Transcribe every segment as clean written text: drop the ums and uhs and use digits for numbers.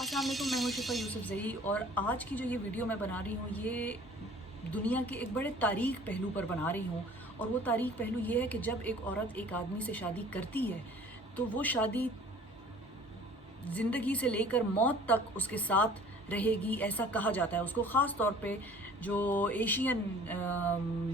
السلام علیکم، میں ہوں شفا یوسف زئی اور آج کی جو یہ ویڈیو میں بنا رہی ہوں یہ دنیا کے ایک بڑے تاریخ پہلو پر بنا رہی ہوں. اور وہ تاریخ پہلو یہ ہے کہ جب ایک عورت ایک آدمی سے شادی کرتی ہے تو وہ شادی زندگی سے لے کر موت تک اس کے ساتھ رہے گی، ایسا کہا جاتا ہے. اس کو خاص طور پہ جو ایشین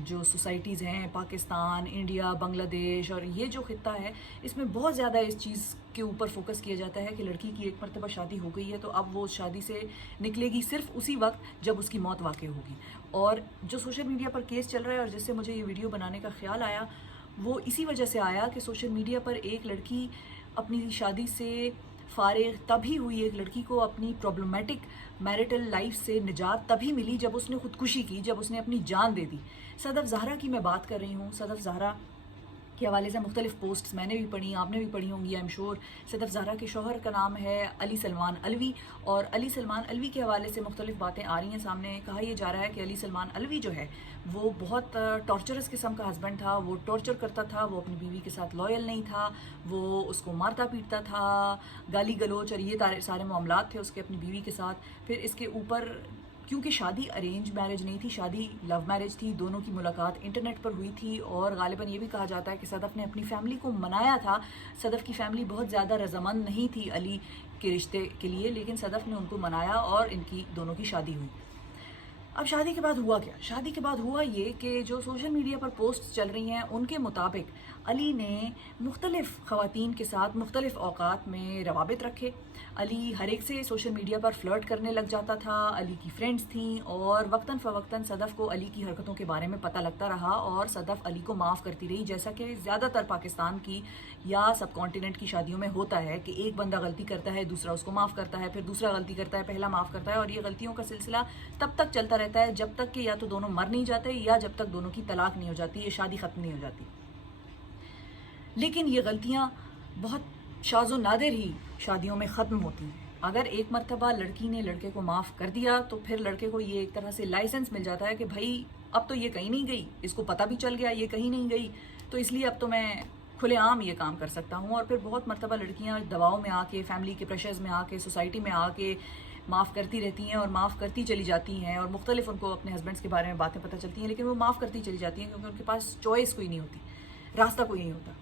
جو سوسائٹیز ہیں، پاکستان، انڈیا، بنگلہ دیش اور یہ جو خطہ ہے، اس میں بہت زیادہ اس چیز کے اوپر فوکس کیا جاتا ہے کہ لڑکی کی ایک مرتبہ شادی ہو گئی ہے تو اب وہ اس شادی سے نکلے گی صرف اسی وقت جب اس کی موت واقع ہوگی. اور جو سوشل میڈیا پر کیس چل رہا ہے اور جس سے مجھے یہ ویڈیو بنانے کا خیال آیا وہ اسی وجہ سے آیا کہ سوشل میڈیا پر ایک لڑکی اپنی شادی سے فارغ تبھی ہوئی، ایک لڑکی کو اپنی پرابلمیٹک میرٹل لائف سے نجات تبھی ملی جب اس نے خودکشی کی، جب اس نے اپنی جان دے دی. صدف زہرا کی میں بات کر رہی ہوں. صدف زہرا کے حوالے سے مختلف پوسٹس میں نے بھی پڑھی، آپ نے بھی پڑھی ہوں گی آئی ایم شور. صدف زہرا کے شوہر کا نام ہے علی سلمان علوی، اور علی سلمان علوی کے حوالے سے مختلف باتیں آ رہی ہیں سامنے. کہا یہ جا رہا ہے کہ علی سلمان علوی جو ہے وہ بہت ٹارچرس قسم کا ہسبینڈ تھا، وہ ٹارچر کرتا تھا، وہ اپنی بیوی کے ساتھ لائل نہیں تھا، وہ اس کو مارتا پیٹتا تھا، گالی گلوچ اور یہ سارے معاملات تھے اس کے اپنی بیوی کے ساتھ. پھر اس کے اوپر کیونکہ شادی ارینج میرج نہیں تھی، شادی لو میرج تھی، دونوں کی ملاقات انٹرنیٹ پر ہوئی تھی اور غالباً یہ بھی کہا جاتا ہے کہ صدف نے اپنی فیملی کو منایا تھا. صدف کی فیملی بہت زیادہ رضامند نہیں تھی علی کے رشتے کے لیے، لیکن صدف نے ان کو منایا اور ان کی دونوں کی شادی ہوئی. اب شادی کے بعد ہوا کیا؟ شادی کے بعد ہوا یہ کہ جو سوشل میڈیا پر پوسٹ چل رہی ہیں ان کے مطابق علی نے مختلف خواتین کے ساتھ مختلف اوقات میں روابط رکھے. علی ہر ایک سے سوشل میڈیا پر فلرٹ کرنے لگ جاتا تھا. علی کی فرینڈز تھیں اور وقتاً فوقتاً صدف کو علی کی حرکتوں کے بارے میں پتہ لگتا رہا اور صدف علی کو معاف کرتی رہی، جیسا کہ زیادہ تر پاکستان کی یا سب کانٹیننٹ کی شادیوں میں ہوتا ہے کہ ایک بندہ غلطی کرتا ہے، دوسرا اس کو معاف کرتا ہے، پھر دوسرا غلطی کرتا ہے، پہلا معاف کرتا ہے، اور یہ غلطیوں کا سلسلہ تب تک چلتا رہتا ہے جب تک کہ یا تو دونوں مر نہیں جاتے یا جب تک دونوں کی طلاق نہیں ہو جاتی، یہ شادی ختم نہیں ہو جاتی. لیکن یہ غلطیاں بہت شاذ و نادر ہی شادیوں میں ختم ہوتی ہیں. اگر ایک مرتبہ لڑکی نے لڑکے کو معاف کر دیا تو پھر لڑکے کو یہ ایک طرح سے لائسنس مل جاتا ہے کہ بھائی اب تو یہ کہیں نہیں گئی، اس کو پتہ بھی چل گیا یہ کہیں نہیں گئی، تو اس لیے اب تو میں کھلے عام یہ کام کر سکتا ہوں. اور پھر بہت مرتبہ لڑکیاں دباؤ میں آ کے، فیملی کے پریشرز میں آ کے، سوسائٹی میں آ کے معاف کرتی رہتی ہیں اور معاف کرتی چلی جاتی ہیں، اور مختلف ان کو اپنے ہسبینڈس کے بارے میں باتیں پتہ چلتی ہیں، لیکن وہ معاف کرتی چلی جاتی ہیں کیونکہ ان کے پاس چوائس کوئی نہیں ہوتی، راستہ کوئی نہیں ہوتا.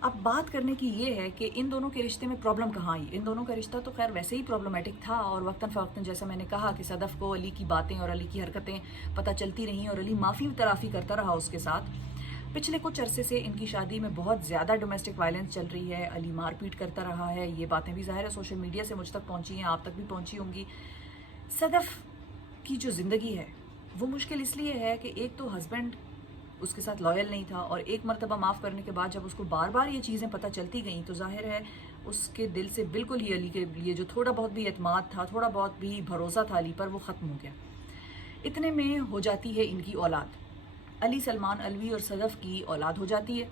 اب بات کرنے کی یہ ہے کہ ان دونوں کے رشتے میں پرابلم کہاں آئی. ان دونوں کا رشتہ تو خیر ویسے ہی پرابلمیٹک تھا اور وقتاً فوقتاً جیسا میں نے کہا کہ صدف کو علی کی باتیں اور علی کی حرکتیں پتہ چلتی رہیں اور علی معافی تلافی کرتا رہا اس کے ساتھ. پچھلے کچھ عرصے سے ان کی شادی میں بہت زیادہ ڈومیسٹک وائلنس چل رہی ہے، علی مار پیٹ کرتا رہا ہے. یہ باتیں بھی ظاہر ہے سوشل میڈیا سے مجھ تک پہنچی ہیں، آپ تک بھی پہنچی ہوں گی. صدف کی جو زندگی ہے وہ مشکل اس لیے ہے کہ ایک تو ہسبینڈ اس کے ساتھ لائل نہیں تھا، اور ایک مرتبہ معاف کرنے کے بعد جب اس کو بار بار یہ چیزیں پتہ چلتی گئیں تو ظاہر ہے اس کے دل سے بالکل ہی علی کے لیے جو تھوڑا بہت بھی اعتماد تھا، تھوڑا بہت بھی بھروسہ تھا علی پر، وہ ختم ہو گیا. اتنے میں ہو جاتی ہے ان کی اولاد. علی سلمان علوی اور صدف کی اولاد ہو جاتی ہے.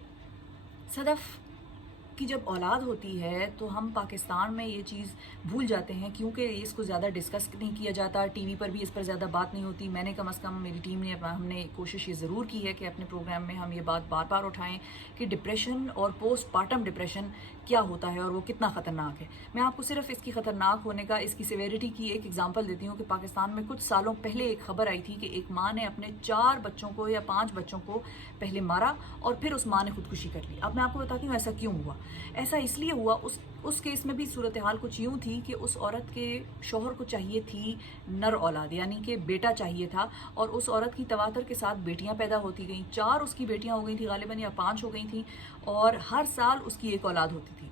صدف کی جب اولاد ہوتی ہے تو ہم پاکستان میں یہ چیز بھول جاتے ہیں کیونکہ اس کو زیادہ ڈسکس نہیں کیا جاتا، ٹی وی پر بھی اس پر زیادہ بات نہیں ہوتی. میں نے کم از کم، میری ٹیم نے، ہم نے کوشش یہ ضرور کی ہے کہ اپنے پروگرام میں ہم یہ بات بار بار اٹھائیں کہ ڈپریشن اور پوسٹ پارٹم ڈپریشن کیا ہوتا ہے اور وہ کتنا خطرناک ہے. میں آپ کو صرف اس کی خطرناک ہونے کا، اس کی سیویرٹی کی ایک ایگزامپل دیتی ہوں کہ پاکستان میں کچھ سالوں پہلے ایک خبر آئی تھی کہ ایک ماں نے اپنے 4 بچوں کو یا 5 بچوں کو پہلے مارا اور پھر اس ماں نے خودکشی کر لی. اب میں آپ کو بتاتی ہوں ایسا کیوں ہوا. ایسا اس لیے ہوا، اس کیس میں بھی صورتحال کچھ یوں تھی کہ اس عورت کے شوہر کو چاہیے تھی نر اولاد، یعنی کہ بیٹا چاہیے تھا، اور اس عورت کی تواتر کے ساتھ بیٹیاں پیدا ہوتی گئیں. 4 اس کی بیٹیاں ہو گئی تھیں غالباً، یا 5 ہو گئی تھیں، اور ہر سال اس کی ایک اولاد ہوتی تھی.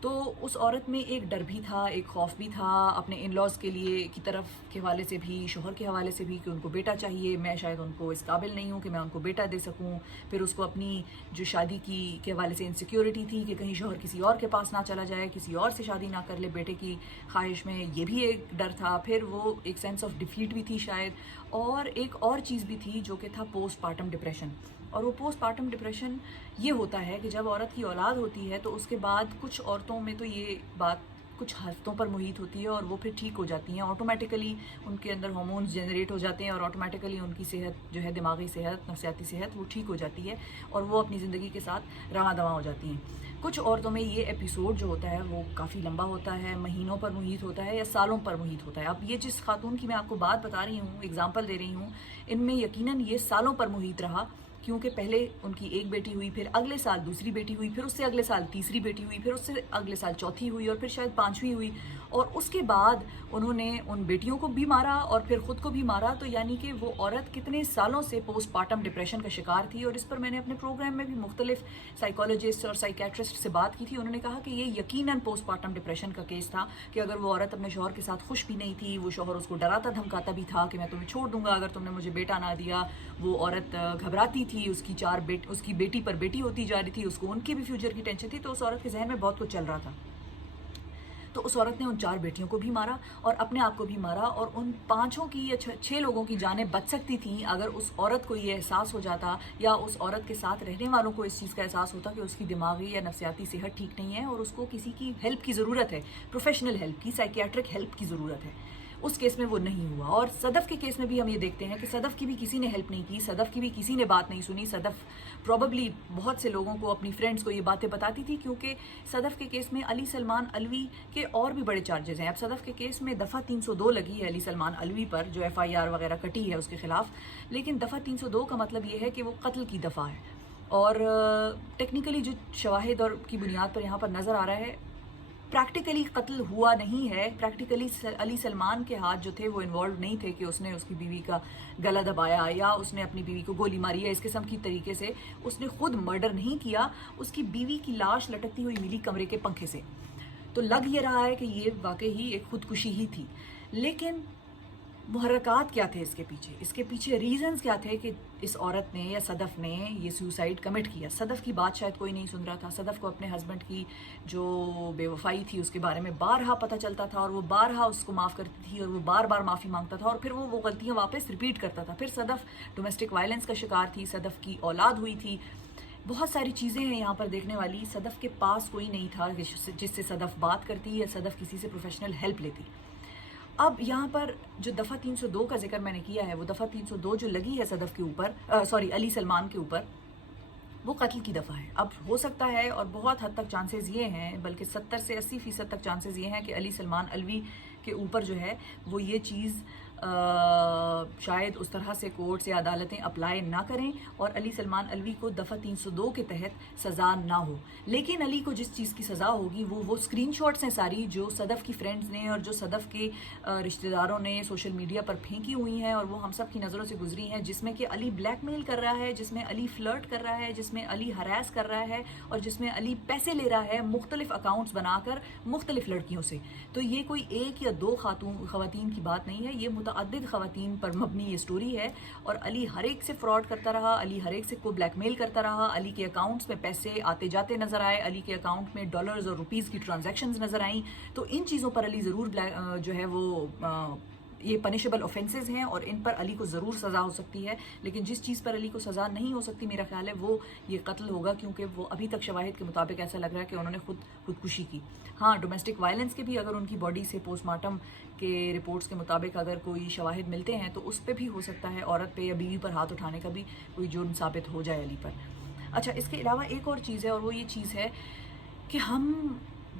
تو اس عورت میں ایک ڈر بھی تھا، ایک خوف بھی تھا اپنے ان لاز کے لیے کی طرف کے حوالے سے بھی، شوہر کے حوالے سے بھی، کہ ان کو بیٹا چاہیے، میں شاید ان کو اس قابل نہیں ہوں کہ میں ان کو بیٹا دے سکوں. پھر اس کو اپنی جو شادی کی کے حوالے سے انسیکیورٹی تھی کہ کہیں شوہر کسی اور کے پاس نہ چلا جائے، کسی اور سے شادی نہ کر لے بیٹے کی خواہش میں، یہ بھی ایک ڈر تھا. پھر وہ ایک سینس آف ڈیفیٹ بھی تھی شاید، اور ایک اور چیز بھی تھی جو کہ تھا پوسٹ پارٹم ڈپریشن. اور وہ پوسٹ پارٹم ڈپریشن یہ ہوتا ہے کہ جب عورت کی اولاد ہوتی ہے تو اس کے بعد کچھ عورتوں میں تو یہ بات کچھ ہفتوں پر محیط ہوتی ہے اور وہ پھر ٹھیک ہو جاتی ہیں آٹومیٹیکلی. ان کے اندر ہارمونز جنریٹ ہو جاتے ہیں اور آٹومیٹیکلی ان کی صحت جو ہے، دماغی صحت، نفسیاتی صحت، وہ ٹھیک ہو جاتی ہے اور وہ اپنی زندگی کے ساتھ رواں دواں ہو جاتی ہیں. کچھ عورتوں میں یہ ایپیسوڈ جو ہوتا ہے وہ کافی لمبا ہوتا ہے، مہینوں پر محیط ہوتا ہے یا سالوں پر محیط ہوتا ہے. اب یہ جس خاتون کی میں آپ کو بات بتا رہی ہوں، اگزامپل دے رہی ہوں، ان میں یقیناً یہ سالوں پر محیط رہا، کیونکہ پہلے ان کی ایک بیٹی ہوئی، پھر اگلے سال دوسری بیٹی ہوئی، پھر اس سے اگلے سال تیسری بیٹی ہوئی، پھر اس سے اگلے سال چوتھی ہوئی اور پھر شاید پانچویں ہوئی، اور اس کے بعد انہوں نے ان بیٹیوں کو بھی مارا اور پھر خود کو بھی مارا. تو یعنی کہ وہ عورت کتنے سالوں سے پوسٹ پارٹم ڈپریشن کا شکار تھی. اور اس پر میں نے اپنے پروگرام میں بھی مختلف سائیکالوجسٹ اور سائیکیٹرسٹ سے بات کی تھی. انہوں نے کہا کہ یہ یقیناً پوسٹ پارٹم ڈپریشن کا کیس تھا کہ اگر وہ عورت اپنے شوہر کے ساتھ خوش بھی نہیں تھی، وہ شوہر اس کو ڈراتا دھمکاتا بھی تھا کہ میں تمہیں چھوڑ دوں گا اگر تم نے مجھے بیٹا نہ دیا. وہ عورت گھبراتی تھی، اس کی بیٹی پر بیٹی ہوتی جا رہی تھی، اس کو ان کے بھی فیوچر کی ٹینشن تھی. تو اس عورت کے ذہن میں بہت کچھ چل رہا تھا. تو اس عورت نے ان 4 بیٹیوں کو بھی مارا اور اپنے آپ کو بھی مارا، اور ان 5 کی یا 6 لوگوں کی جانیں بچ سکتی تھیں اگر اس عورت کو یہ احساس ہو جاتا یا اس عورت کے ساتھ رہنے والوں کو اس چیز کا احساس ہوتا کہ اس کی دماغی یا نفسیاتی صحت ٹھیک نہیں ہے اور اس کو کسی کی ہیلپ کی ضرورت ہے، پروفیشنل ہیلپ کی، سائیکیاٹرک ہیلپ کی ضرورت ہے. اس کیس میں وہ نہیں ہوا. اور صدف کے کیس میں بھی ہم یہ دیکھتے ہیں کہ صدف کی بھی کسی نے ہیلپ نہیں کی، صدف کی بھی کسی نے بات نہیں سنی. صدف پروبیبلی بہت سے لوگوں کو، اپنی فرینڈس کو یہ باتیں بتاتی تھی، کیونکہ صدف کے کیس میں علی سلمان الوی کے اور بھی بڑے چارجز ہیں. اب صدف کے کیس میں دفعہ 302 لگی ہے علی سلمان الوی پر، جو FIR وغیرہ کٹی ہے اس کے خلاف، لیکن دفعہ 302 کا مطلب یہ ہے کہ وہ قتل کی دفعہ ہے. اور ٹیکنیکلی جو شواہد اور کی بنیاد پر یہاں پر نظر آ رہا ہے، پریکٹیکلی قتل ہوا نہیں ہے. پریکٹیکلی علی سلمان کے ہاتھ جو تھے وہ انوالو نہیں تھے کہ اس نے اس کی بیوی کا گلا دبایا یا اس نے اپنی بیوی کو گولی ماری ہے. اس قسم کی طریقے سے اس نے خود مرڈر نہیں کیا. اس کی بیوی کی لاش لٹکتی ہوئی ملی کمرے کے پنکھے سے. تو لگ یہ رہا ہے کہ یہ واقعی ہی ایک خودکشی ہی تھی. لیکن محرکات کیا تھے اس کے پیچھے ریزنز کیا تھے کہ اس عورت نے یا صدف نے یہ سوسائڈ کمٹ کیا؟ صدف کی بات شاید کوئی نہیں سن رہا تھا. صدف کو اپنے ہسبینڈ کی جو بے وفائی تھی اس کے بارے میں بارہا پتہ چلتا تھا اور وہ بارہا اس کو معاف کرتی تھی اور وہ بار بار معافی مانگتا تھا اور پھر وہ غلطیاں واپس ریپیٹ کرتا تھا. پھر صدف ڈومیسٹک وائلنس کا شکار تھی، صدف کی اولاد ہوئی تھی. بہت ساری چیزیں ہیں یہاں پر دیکھنے والی. صدف کے پاس کوئی نہیں تھا جس سے صدف بات کرتی یا صدف کسی سے پروفیشنل ہیلپ لیتی. اب یہاں پر جو دفعہ 302 کا ذکر میں نے کیا ہے، وہ دفعہ 302 جو لگی ہے صدف کے اوپر، علی سلمان کے اوپر، وہ قتل کی دفعہ ہے. اب ہو سکتا ہے، اور بہت حد تک چانسز یہ ہیں، بلکہ 70 سے 80% تک چانسز یہ ہیں کہ علی سلمان الوی کے اوپر جو ہے وہ یہ چیز شاید اس طرح سے کورٹس یا عدالتیں اپلائی نہ کریں اور علی سلمان الوی کو دفعہ 302 کے تحت سزا نہ ہو. لیکن علی کو جس چیز کی سزا ہوگی وہ اسکرین شاٹس ہیں ساری جو صدف کی فرینڈز نے اور جو صدف کے رشتہ داروں نے سوشل میڈیا پر پھینکی ہوئی ہیں اور وہ ہم سب کی نظروں سے گزری ہیں، جس میں کہ علی بلیک میل کر رہا ہے، جس میں علی فلرٹ کر رہا ہے، جس میں علی ہراس کر رہا ہے اور جس میں علی پیسے لے رہا ہے مختلف اکاؤنٹس بنا کر مختلف لڑکیوں سے. تو یہ کوئی ایک یا دو خواتین کی بات نہیں ہے، یہ متعدد خواتین پر مبنی یہ سٹوری ہے. اور علی ہر ایک سے فراڈ کرتا رہا، علی ہر ایک سے کو بلیک میل کرتا رہا. علی کے اکاؤنٹس میں پیسے آتے جاتے نظر آئے، علی کے اکاؤنٹ میں ڈالرز اور روپیز کی ٹرانزیکشنز نظر آئیں. تو ان چیزوں پر علی ضرور جو ہے وہ یہ پنشیبل آفینسز ہیں اور ان پر علی کو ضرور سزا ہو سکتی ہے. لیکن جس چیز پر علی کو سزا نہیں ہو سکتی میرا خیال ہے وہ یہ قتل ہوگا، کیونکہ وہ ابھی تک شواہد کے مطابق ایسا لگ رہا ہے کہ انہوں نے خودکشی کی. ہاں، ڈومیسٹک وائلنس کے بھی اگر ان کی باڈی سے پوسٹ مارٹم کے رپورٹس کے مطابق اگر کوئی شواہد ملتے ہیں تو اس پہ بھی ہو سکتا ہے عورت پہ یا بیوی پر ہاتھ اٹھانے کا بھی کوئی جرم ثابت ہو جائے علی پر. اچھا، اس کے علاوہ ایک اور چیز ہے اور وہ یہ چیز ہے کہ ہم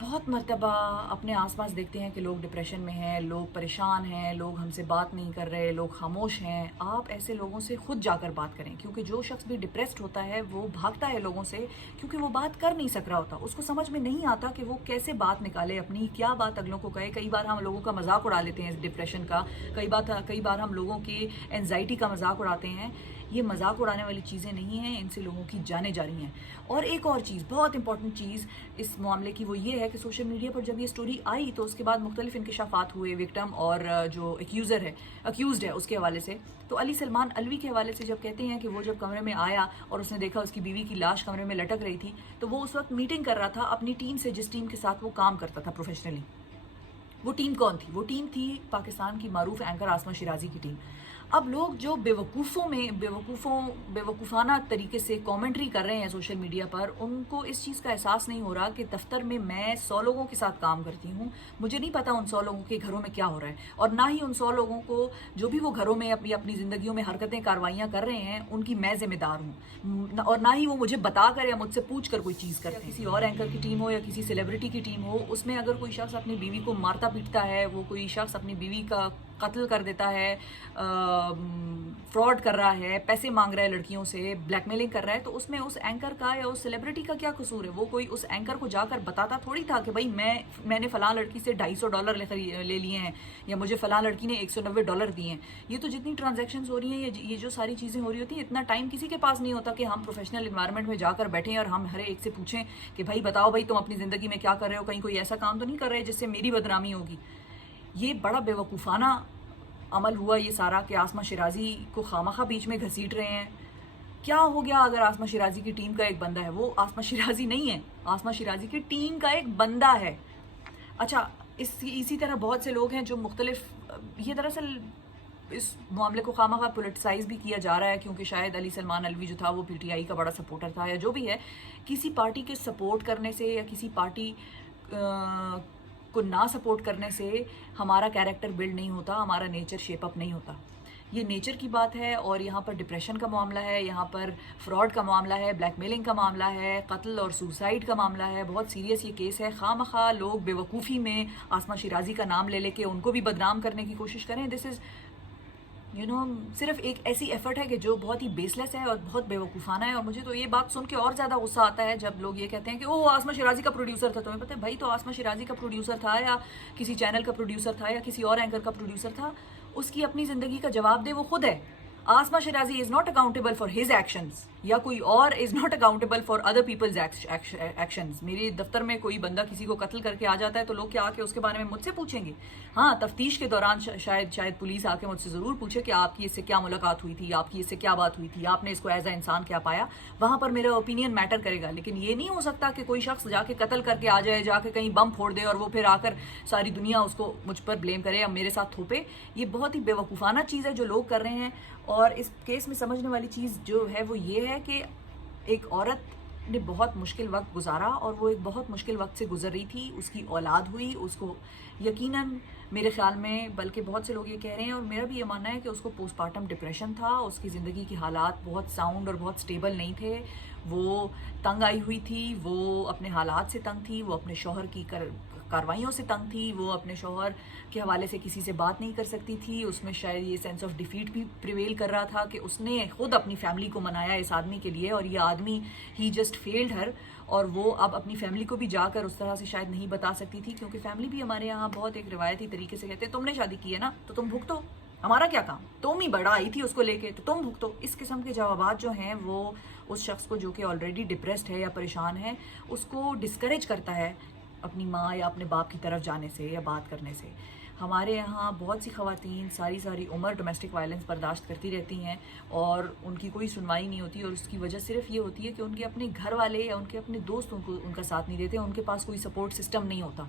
بہت مرتبہ اپنے آس پاس دیکھتے ہیں کہ لوگ ڈپریشن میں ہیں، لوگ پریشان ہیں، لوگ ہم سے بات نہیں کر رہے، لوگ خاموش ہیں. آپ ایسے لوگوں سے خود جا کر بات کریں، کیونکہ جو شخص بھی ڈپریسڈ ہوتا ہے وہ بھاگتا ہے لوگوں سے، کیونکہ وہ بات کر نہیں سک رہا ہوتا. اس کو سمجھ میں نہیں آتا کہ وہ کیسے بات نکالے اپنی، کیا بات اگلوں کو کہے. کئی بار ہم لوگوں کا مذاق اڑا لیتے ہیں اس ڈپریشن کا، کئی بار ہم لوگوں کی اینزائٹی کا مذاق اڑاتے ہیں. یہ مذاق اڑانے والی چیزیں نہیں ہیں، ان سے لوگوں کی جانیں جا رہی ہیں. اور ایک اور چیز، بہت امپورٹنٹ چیز اس معاملے کی، وہ یہ ہے کہ سوشل میڈیا پر جب یہ سٹوری آئی تو اس کے بعد مختلف انکشافات ہوئے وکٹم اور جو اکیوزڈ ہے اس کے حوالے سے. تو علی سلمان الوی کے حوالے سے جب کہتے ہیں کہ وہ جب کمرے میں آیا اور اس نے دیکھا اس کی بیوی کی لاش کمرے میں لٹک رہی تھی، تو وہ اس وقت میٹنگ کر رہا تھا اپنی ٹیم سے، جس ٹیم کے ساتھ وہ کام کرتا تھا پروفیشنلی. وہ ٹیم کون تھی؟ وہ ٹیم تھی پاکستان کی معروف اینکر عاصمہ شیرازی کی ٹیم. اب لوگ جو بیوقوفانہ طریقے سے کامنٹری کر رہے ہیں سوشل میڈیا پر، ان کو اس چیز کا احساس نہیں ہو رہا کہ دفتر میں 100 لوگوں کے ساتھ کام کرتی ہوں، مجھے نہیں پتا ان 100 لوگوں کے گھروں میں کیا ہو رہا ہے، اور نہ ہی ان 100 لوگوں کو جو بھی وہ گھروں میں اپنی زندگیوں میں حرکتیں کاروائیاں کر رہے ہیں ان کی میں ذمہ دار ہوں، اور نہ ہی وہ مجھے بتا کر یا مجھ سے پوچھ کر کوئی چیز کرتے ہیں۔ کسی اور اینکر کی ٹیم ہو یا کسی سیلیبریٹی کی ٹیم ہو، اس میں اگر کوئی شخص اپنی بیوی کو مارتا پیٹتا ہے، وہ کوئی شخص اپنی بیوی کا قتل کر دیتا ہے، فراڈ کر رہا ہے، پیسے مانگ رہا ہے لڑکیوں سے، بلیک میلنگ کر رہا ہے، تو اس میں اس اینکر کا یا اس سیلیبریٹی کا کیا قصور ہے؟ وہ کوئی اس اینکر کو جا کر بتاتا تھوڑی تھا کہ بھائی میں نے فلاں لڑکی سے $250 لے لیے ہیں، یا مجھے فلاں لڑکی نے $190 دیے ہیں۔ یہ تو جتنی ٹرانزیکشنز ہو رہی ہیں، یہ جو ساری چیزیں ہو رہی ہوتی ہیں، اتنا ٹائم کسی کے پاس نہیں ہوتا کہ ہم پروفیشنل انوائرمنٹ میں جا کر بیٹھیں اور ہم ہر ایک سے پوچھیں کہ بھائی بتاؤ بھائی تم اپنی زندگی میں کیا کر رہے ہو، کہیں کوئی ایسا کام تو نہیں کر رہے جس سے میری بدنامی ہوگی۔ یہ بڑا بیوقوفانہ عمل ہوا یہ سارا کہ آسمہ شیرازی کو خواہ بیچ میں گھسیٹ رہے ہیں۔ کیا ہو گیا اگر آسمہ شیرازی کی ٹیم کا ایک بندہ ہے؟ وہ آسمہ شیرازی نہیں ہے، آسمہ شیرازی کی ٹیم کا ایک بندہ ہے۔ اچھا، اسی طرح بہت سے لوگ ہیں جو مختلف، یہ دراصل اس معاملے کو خواہ پولیٹیسائز بھی کیا جا رہا ہے، کیونکہ شاید علی سلمان الوی جو تھا وہ پی ٹی آئی کا بڑا سپورٹر تھا، یا جو بھی ہے، کسی پارٹی کے سپورٹ کرنے سے یا کسی پارٹی کو نہ سپورٹ کرنے سے ہمارا کیریکٹر بلڈ نہیں ہوتا، ہمارا نیچر شیپ اپ نہیں ہوتا۔ یہ نیچر کی بات ہے، اور یہاں پر ڈپریشن کا معاملہ ہے، یہاں پر فراڈ کا معاملہ ہے، بلیک میلنگ کا معاملہ ہے، قتل اور سوسائڈ کا معاملہ ہے، بہت سیریس یہ کیس ہے۔ خواہ مخواہ لوگ بیوقوفی میں آسمہ شیرازی کا نام لے کے ان کو بھی بدنام کرنے کی کوشش کریں۔ دس از صرف ایک ایسی ایفرٹ ہے کہ جو بہت ہی بیس لیس ہے اور بہت بیوقوفانہ ہے، اور مجھے تو یہ بات سن کے اور زیادہ غصہ آتا ہے جب لوگ یہ کہتے ہیں کہ اوہ آسمہ شیرازی کا پروڈیوسر تھا۔ تمہیں پتہ ہے بھائی، تو آسمہ شیرازی کا پروڈیوسر تھا یا کسی چینل کا پروڈیوسر تھا یا کسی اور اینکر کا پروڈیوسر تھا، اس کی اپنی زندگی کا جواب دے وہ خود ہے۔ Asma Shirazi is not accountable for his actions, یا کوئی اور is not accountable for other people's actions. میرے دفتر میں کوئی بندہ کسی کو قتل کر کے آ جاتا ہے تو لوگ کیا آ کے اس کے بارے میں مجھ سے پوچھیں گے؟ ہاں، تفتیش کے دوران شاید پولیس آ کے مجھ سے ضرور پوچھے کہ آپ کی اس سے کیا ملاقات ہوئی تھی، آپ کی اس سے کیا بات ہوئی تھی، آپ نے اس کو ایز اے انسان کیا پایا، وہاں پر میرا اوپینین میٹر کرے گا۔ لیکن یہ نہیں ہو سکتا کہ کوئی شخص جا کے قتل کر کے آ جائے، جا کے کہیں بم پھوڑ دے اور وہ پھر آ کر ساری دنیا اس کو مجھ پر بلیم کرے یا میرے ساتھ تھوپے۔ یہ بہت ہی بیوقوفانہ چیز ہے جو لوگ کر رہے ہیں، اور اس کیس میں سمجھنے والی چیز جو ہے وہ یہ ہے کہ ایک عورت نے بہت مشکل وقت گزارا، اور وہ ایک بہت مشکل وقت سے گزر رہی تھی، اس کی اولاد ہوئی، اس کو یقیناً میرے خیال میں، بلکہ بہت سے لوگ یہ کہہ رہے ہیں اور میرا بھی یہ ماننا ہے کہ اس کو پوسٹ پارٹم ڈپریشن تھا، اس کی زندگی کے حالات بہت ساؤنڈ اور بہت سٹیبل نہیں تھے، وہ تنگ آئی ہوئی تھی، وہ اپنے حالات سے تنگ تھی، وہ اپنے شوہر کی کاروائیوں سے تنگ تھی، وہ اپنے شوہر کے حوالے سے کسی سے بات نہیں کر سکتی تھی، اس میں شاید یہ سینس آف ڈیفیٹ بھی پریویل کر رہا تھا کہ اس نے خود اپنی فیملی کو منایا اس آدمی کے لیے، اور یہ آدمی ہی جسٹ فیلڈ ہر، اور وہ اب اپنی فیملی کو بھی جا کر اس طرح سے شاید نہیں بتا سکتی تھی، کیونکہ فیملی بھی ہمارے یہاں بہت ایک روایتی طریقے سے کہتے ہیں تم نے شادی کی ہے نا تو تم بھگتو، ہمارا کیا کام، تم ہی بڑا آئی تھی اس کو لے کے تو تم بھگتو۔ اس قسم کے جوابات جو ہیں وہ اس شخص کو جو کہ آلریڈی ڈپریسڈ ہے یا پریشان ہے، اس کو ڈسکریج کرتا ہے اپنی ماں یا اپنے باپ کی طرف جانے سے یا بات کرنے سے۔ ہمارے یہاں بہت سی خواتین ساری عمر ڈومیسٹک وائلنس برداشت کرتی رہتی ہیں اور ان کی کوئی سنوائی نہیں ہوتی، اور اس کی وجہ صرف یہ ہوتی ہے کہ ان کے اپنے گھر والے یا ان کے اپنے دوست ان کا ساتھ نہیں دیتے، ان کے پاس کوئی سپورٹ سسٹم نہیں ہوتا۔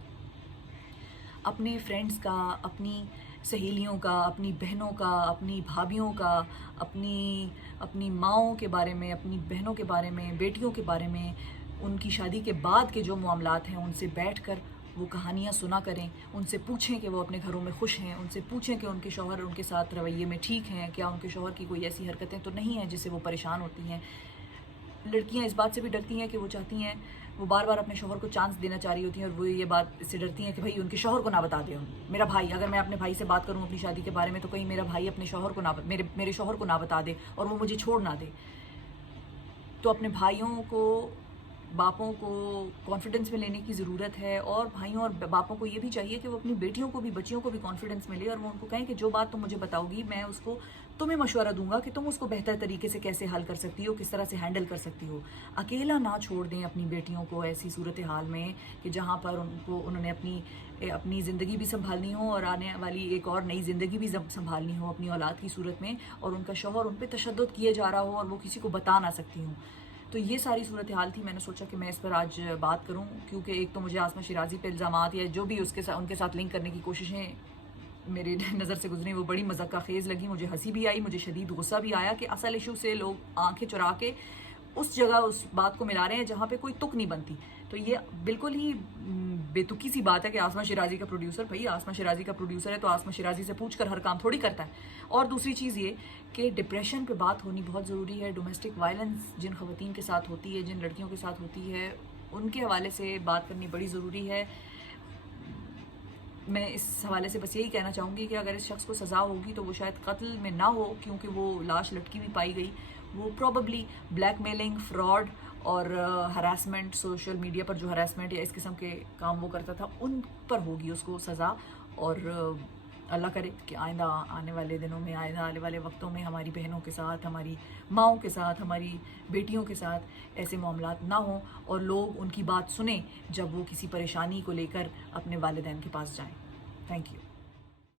اپنے فرینڈز کا، اپنی سہیلیوں کا، اپنی بہنوں کا، اپنی بھابھیوں کا، اپنی ماؤں کے بارے میں، اپنی بہنوں کے بارے میں، بیٹیوں کے بارے میں، ان کی شادی کے بعد کے جو معاملات ہیں ان سے بیٹھ کر وہ کہانیاں سنا کریں، ان سے پوچھیں کہ وہ اپنے گھروں میں خوش ہیں، ان سے پوچھیں کہ ان کے شوہر ان کے ساتھ رویے میں ٹھیک ہیں، کیا ان کے شوہر کی کوئی ایسی حرکتیں تو نہیں ہیں جس سے وہ پریشان ہوتی ہیں۔ لڑکیاں اس بات سے بھی ڈرتی ہیں کہ وہ چاہتی ہیں، وہ بار بار اپنے شوہر کو چانس دینا چاہ رہی ہوتی ہیں، اور وہ یہ بات اس سے ڈرتی ہیں کہ بھائی ان کے شوہر کو نہ بتا دے، میرا بھائی، اگر میں اپنے بھائی سے بات کروں اپنی شادی کے بارے میں تو کہیں میرا بھائی اپنے شوہر کو میرے شوہر کو نہ بتا دے اور وہ مجھے چھوڑ نہ دے۔ تو اپنے بھائیوں کو، باپوں کو کانفیڈنس میں لینے کی ضرورت ہے، اور بھائیوں اور باپوں کو یہ بھی چاہیے کہ وہ اپنی بیٹیوں کو بھی، بچیوں کو بھی کانفیڈنس ملے، اور وہ ان کو کہیں کہ جو بات تم مجھے بتاؤ گی میں اس کو تمہیں مشورہ دوں گا کہ تم اس کو بہتر طریقے سے کیسے حل کر سکتی ہو، کس طرح سے ہینڈل کر سکتی ہو۔ اکیلا نہ چھوڑ دیں اپنی بیٹیوں کو ایسی صورتحال میں کہ جہاں پر انہوں نے اپنی زندگی بھی سنبھالنی ہو اور آنے والی ایک اور نئی زندگی بھی سنبھالنی ہو اپنی اولاد کی صورت میں، اور ان کا شوہر ان پہ تشدد کیے جا رہا ہو اور وہ کسی کو بتا نہ سکتی ہوں۔ تو یہ ساری صورتحال تھی، میں نے سوچا کہ میں اس پر آج بات کروں، کیونکہ ایک تو مجھے آسمہ شیرازی پہ الزامات یا جو بھی ان کے ساتھ لنک کرنے کی کوششیں میرے نظر سے گزری وہ بڑی مذاق خیز لگی. مجھے ہنسی بھی آئی, مجھے شدید غصہ بھی آیا کہ اصل ایشو سے لوگ آنکھیں چرا کے اس جگہ اس بات کو ملا رہے ہیں جہاں پہ کوئی تک نہیں بنتی. تو یہ بالکل ہی بے تکی سی بات ہے کہ آسما شیرازی کا پروڈیوسر, بھائی آسما شیرازی کا پروڈیوسر ہے تو آسما شیرازی سے پوچھ کر ہر کام تھوڑی کرتا ہے. اور دوسری چیز یہ کہ ڈپریشن پہ بات ہونی بہت ضروری ہے. ڈومیسٹک وائلنس جن خواتین کے ساتھ ہوتی ہے, جن لڑکیوں کے ساتھ ہوتی ہے, ان کے حوالے سے بات کرنی بڑی ضروری ہے. میں اس حوالے سے بس یہی کہنا چاہوں گی کہ اگر اس شخص کو سزا ہوگی تو وہ شاید قتل میں نہ ہو, کیونکہ وہ لاش لٹکی بھی پائی گئی. وہ پروبیبلی بلیک میلنگ, فراڈ اور ہراسمنٹ, سوشل میڈیا پر جو ہراسمنٹ یا اس قسم کے کام وہ کرتا تھا ان پر ہوگی اس کو سزا. اور اللہ کرے کہ آئندہ آنے والے دنوں میں, آئندہ آنے والے وقتوں میں ہماری بہنوں کے ساتھ, ہماری ماؤں کے ساتھ, ہماری بیٹیوں کے ساتھ ایسے معاملات نہ ہوں اور لوگ ان کی بات سنیں جب وہ کسی پریشانی کو لے کر اپنے والدین کے پاس جائیں. Thank you.